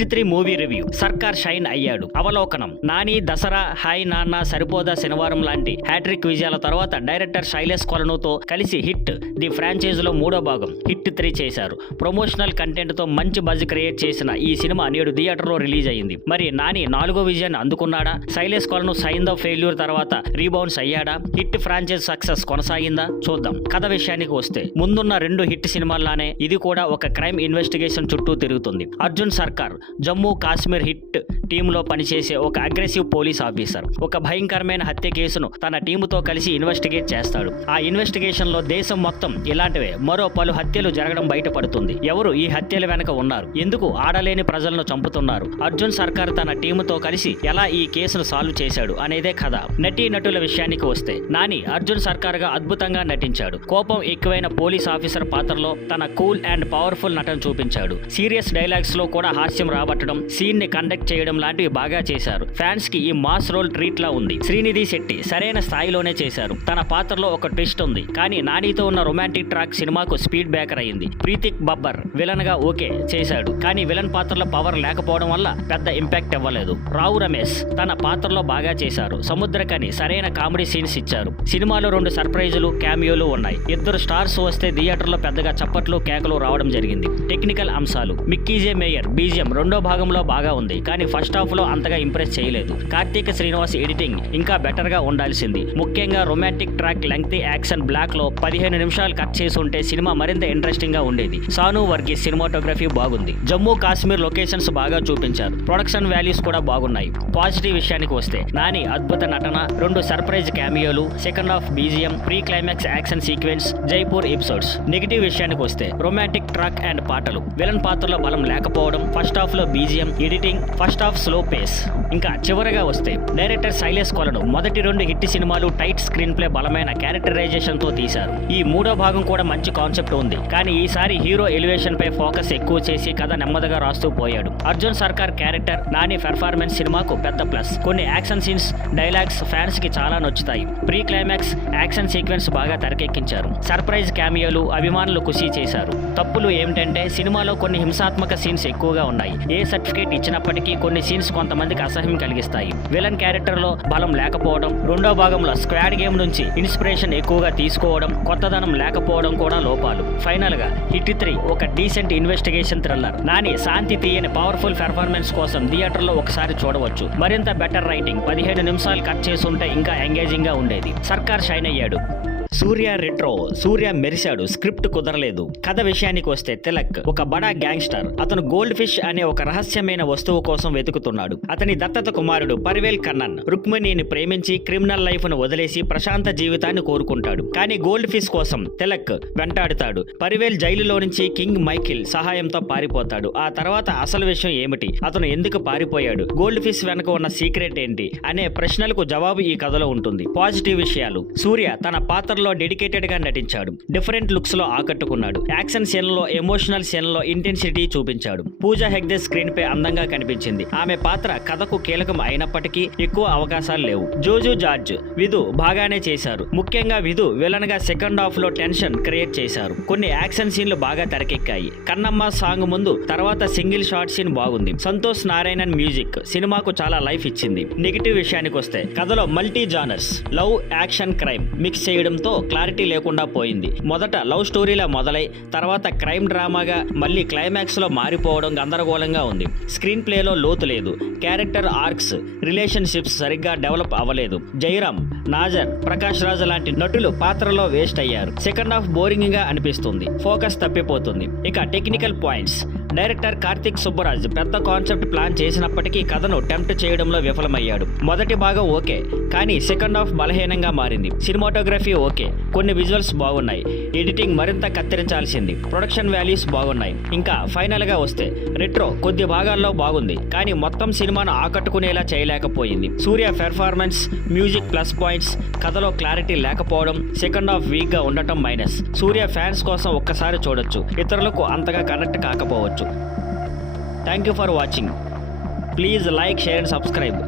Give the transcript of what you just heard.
Hit 3 movie review. సర్కార్ shine అయ్యాడు. అవలోకనం. నాని, దసరా, హాయ్ నాన్న, సరిపోదా, శనివారం లాంటి హ్యాట్రిక్ విజయాల తర్వాత డైరెక్టర్ శైలేష్ కొలనుతో కలిసి హిట్ ది ఫ్రాంచైజీలో 3వ భాగం హిట్ 3 చేశారు. ప్రమోషనల్ కంటెంట్ తో మంచి బజ్ క్రియేట్ చేసిన ఈ సినిమా నేడు థియేటర్లో రిలీజ్ అయ్యింది. మరి నాని 4వ విజయాన్ని అందుకున్నాడా? Shailesh Kolanu sign off failure తర్వాత రీబౌన్స్ అయ్యాడా? హిట్ ఫ్రాంచైజ్ సక్సెస్ కొనసాగిందా? చూద్దాం. కథ విషయానికి వస్తే ముందున్న 2 హిట్ సినిమాల్లానే ఇది కూడా ఒక క్రైమ్ ఇన్వెస్టిగేషన్ చుట్టూ తిరుగుతుంది. అర్జున్ సర్కార్ జమ్మూ కాశ్మీర్ హిట్ టీంలో పనిచేసే ఒక అగ్రెసివ్ పోలీస్ ఆఫీసర్ ఒక భయంకరమైన హత్య కేసును తన టీముతో కలిసి ఇన్వెస్టిగేట్ చేస్తాడు. ఆ ఇన్వెస్టిగేషన్ లో దేశం మొత్తం ఇలాంటివే మరో పలు హత్యలు జరగడం బయటపడుతుంది. ఎవరు ఈ హత్యల వెనక ఉన్నారు? ఎందుకు ఆడలేని ప్రజలను చంపుతున్నారు? అర్జున్ సర్కార్ తన టీముతో కలిసి ఎలా ఈ కేసును సాల్వ్ చేశాడు అనేదే కథ. నటీ నటుల విషయానికి వస్తే నాని అర్జున్ సర్కార్ గా అద్భుతంగా నటించాడు. కోపం ఎక్కువైన పోలీస్ ఆఫీసర్ పాత్రలో తన కూల్ అండ్ పవర్ఫుల్ నటన చూపించాడు. సీరియస్ డైలాగ్స్ లో కూడా హాస్యం రాబట్టడం, సీన్ ని కండక్ట్ చేయడం లాంటివి బాగా చేశారు. ఫ్యాన్స్ కి ఈ మాస్ రోల్ ట్రీట్ లా ఉంది. శ్రీనిధి శెట్టి సరైన స్థాయిలోనే చేశారు. తన పాత్రలో ఒక ట్విస్ట్ ఉంది, కానీ నానితో ఉన్న రొమాంటిక్ ట్రాక్ సినిమాకు స్పీడ్ బ్రేకర్ అయింది. ప్రీతిక్ బబ్బర్ విలన్ గా ఓకే చేశాడు, కానీ విలన్ పాత్రలో పవర్ లేకపోవడం వల్ల పెద్ద ఇంపాక్ట్ ఇవ్వలేదు. రావు రమేష్ తన పాత్రలో బాగా చేశారు. సముద్రకని సరైన కామెడీ సీన్స్ ఇచ్చారు. సినిమాలో 2 సర్ప్రైజులు, క్యామియోలు ఉన్నాయి. 2 స్టార్స్ వస్తే థియేటర్లో పెద్దగా చప్పట్లు, కేకలు రావడం జరిగింది. టెక్నికల్ అంశాలు. మిక్కీజే మేయర్ బీజిఎం 2వ భాగంలో బాగా ఉంది, కానీ ఫస్ట్ హాఫ్ లో అంతగా ఇంప్రెస్ చేయలేదు. కార్తీక శ్రీనివాస్ ఎడిటింగ్ ఇంకా బెటర్ గా ఉండాల్సింది. ముఖ్యంగా romantic track, lengthy action block లో 15 నిమిషాలు కట్ చేసి ఉంటే సినిమా మరింత ఇంట్రెస్టింగ్ గా ఉండేది. సాను వర్గీస్ సినిమాటోగ్రఫీ బాగుంది. జమ్మూ కాశ్మీర్ లొకేషన్స్ బాగా చూపించారు. ప్రొడక్షన్ వాల్యూస్ కూడా బాగున్నాయి. పాజిటివ్ విషయానికి వస్తే నాని అద్భుత నటన, 2 సర్ప్రైజ్ క్యామియోలు, second half BGM, pre climax action sequence, Jaipur episodes. Negative విషయానికి వస్తే రొమాంటిక్ ట్రాక్ అండ్ పాటలు, విలన్ పాత్రలో బలం లేకపోవడం, ఫస్ట్ హాఫ్ లో BGM, editing, first half slow pace. ఇంకా చివరగా వస్తే డైరెక్టర్ శైలేష్ కొలను మొదటి 2 హిట్ సినిమాలు టైట్ స్క్రీన్ ప్లే, బలమైన క్యారెక్టరైజేషన్ తో తీశారు. ఈ 3వ భాగం కూడా మంచి కాన్సెప్ట్ ఉంది, కానీ ఈసారి హీరో ఎలివేషన్ పై ఫోకస్ ఎక్కువ చేసి కథ నెమ్మదిగా రాస్తూ పోయాడు. అర్జున్ సర్కార్ క్యారెక్టర్, నాని పెర్ఫార్మెన్స్ సినిమాకు పెద్ద ప్లస్. కొన్ని యాక్షన్ సీన్స్, డైలాగ్స్ ఫ్యాన్స్ కి చాలా నచ్చుతాయి. ప్రీ క్లైమాక్స్ యాక్షన్ సీక్వెన్స్ బాగా తెరకెక్కించారు. సర్ప్రైజ్ క్యామియోలు అభిమానులు ఖుషి చేశారు. తప్పులు ఏమిటంటే సినిమాలో కొన్ని హింసాత్మక సీన్స్ ఎక్కువగా ఉన్నాయి. ఏ సర్టిఫికేట్ ఇచ్చినప్పటికీ కొన్ని సీన్స్ కొంతమందికి అసహ్యం కలిగిస్తాయి. విలన్ క్యారెక్టర్ లో బలం లేకపోవడం, 2వ భాగంలో స్క్వాడ్ గేమ్ నుంచి ఇన్స్పిరేషన్ ఎక్కువగా తీసుకోవడం, కొత్తదనం లేకపోవడం కూడా లోపాలు. ఫైనల్ గా హిట్ 3 ఒక డీసెంట్ ఇన్వెస్టిగేషన్ థ్రిల్లర్. నాని శాంతి తీయని పవర్ఫుల్ పెర్ఫార్మెన్స్ కోసం థియేటర్లో ఒకసారి చూడవచ్చు. మరింత బెటర్ రైటింగ్, 15 నిమిషాలు కట్ చేసి ఉంటే ఇంకా ఎంగేజింగ్ గా ఉండేది. సర్కార్ షైన్ అయ్యాడు. సూర్య రెట్రో. సూర్య మెరిశాడు, స్క్రిప్ట్ కుదరలేదు. కథ విషయానికి వస్తే తిలక్ ఒక బడా గ్యాంగ్స్టర్. అతను గోల్డ్ ఫిష్ అనే ఒక రహస్యమైన వస్తువు కోసం వెతుకుతున్నాడు. అతని దత్తత కుమారుడు పర్వేల్ కన్నన్ రుక్మిణిని ప్రేమించి క్రిమినల్ లైఫ్ ను వదిలేసి ప్రశాంత జీవితాన్ని కోరుకుంటాడు. కానీ గోల్డ్ ఫిష్ కోసం తిలక్ వెంటాడుతాడు. పర్వేల్ జైలులో నుంచి కింగ్ మైకిల్ సహాయంతో పారిపోతాడు. ఆ తర్వాత అసలు విషయం ఏమిటి? అతను ఎందుకు పారిపోయాడు? గోల్డ్ ఫిష్ వెనక ఉన్న సీక్రెట్ ఏంటి అనే ప్రశ్నలకు జవాబు ఈ కథలో ఉంటుంది. పాజిటివ్ విషయాలు. సూర్య తన పాత్రలో డెడికేటెడ్ గా నటించాడు. డిఫరెంట్ లుక్స్ లో ఆకట్టుకున్నాడు. యాక్షన్ సీన్లలో, ఎమోషనల్ సీన్లలో ఇంటెన్సిటీ చూపించాడు. పూజా హెగ్డే స్క్రీన్ పై అందంగా కనిపించింది. ఆమె పాత్ర కథకు కీలకం అయినప్పటికీ ఎక్కువ అవకాశాలు లేవు. జోజు జార్జ్, విధు బాగానే చేశారు. ముఖ్యంగా విధు విలన్ గా సెకండ్ హాఫ్ లో టెన్షన్ క్రియేట్ చేశారు. కొన్ని యాక్షన్ సీన్లు బాగా తెరకెక్కాయి. కన్నమ్మ సాంగ్ ముందు తర్వాత సింగిల్ షార్ట్ సీన్ బాగుంది. సంతోష్ నారాయణన్ మ్యూజిక్ సినిమాకు చాలా లైఫ్ ఇచ్చింది. నెగిటివ్ విషయానికి వస్తే కథలో multi genres, love, action, crime mix చేయడంతో క్లారిటీ లేకుండా పోయింది. మొదట లవ్ స్టోరీలా మొదలై తర్వాత క్రైమ్ డ్రామాగా మళ్ళీ క్లైమాక్స్ లో మారిపోవడం గందరగోళంగా ఉంది. స్క్రీన్ ప్లేలో లోతు లేదు. క్యారెక్టర్ ఆర్క్స్, రిలేషన్షిప్స్ సరిగ్గా డెవలప్ అవ్వలేదు. జయరామ్, నాజర్, ప్రకాష్ రాజ్ లాంటి నటులు పాత్రలో వేస్ట్ అయ్యారు. సెకండ్ హాఫ్ బోరింగ్ గా అనిపిస్తుంది. ఫోకస్ తప్పిపోతుంది. ఇక technical points. Director Karthik Subbaraj పెద్ద కాన్సెప్ట్ ప్లాన్ చేసినప్పటికీ కథను టెంప్ట్ చేయడంలో విఫలమయ్యాడు. మొదటి భాగం ఓకే, కానీ సెకండ్ హాఫ్ బలహీనంగా మారింది. సినిమాటోగ్రఫీ ఓకే, కొన్ని విజువల్స్ బాగున్నాయి. ఎడిటింగ్ మరింత కత్తిరించాల్సింది. ప్రొడక్షన్ వాల్యూస్ బాగున్నాయి. ఇంకా ఫైనల్ గా వస్తే రెట్రో కొద్ది భాగాల్లో బాగుంది, కానీ మొత్తం సినిమాను ఆకట్టుకునేలా చేయలేకపోయింది. సూర్య పెర్ఫార్మెన్స్, మ్యూజిక్ ప్లస్ పాయింట్స్, కథలో క్లారిటీ లేకపోవడం, సెకండ్ హాఫ్ వీక్ గా ఉండటం మైనస్. సూర్య ఫ్యాన్స్ కోసం ఒక్కసారి చూడొచ్చు, ఇతరులకు అంతగా కనెక్ట్ కాకపోవచ్చు. Thank you for watching. Please like, share and subscribe.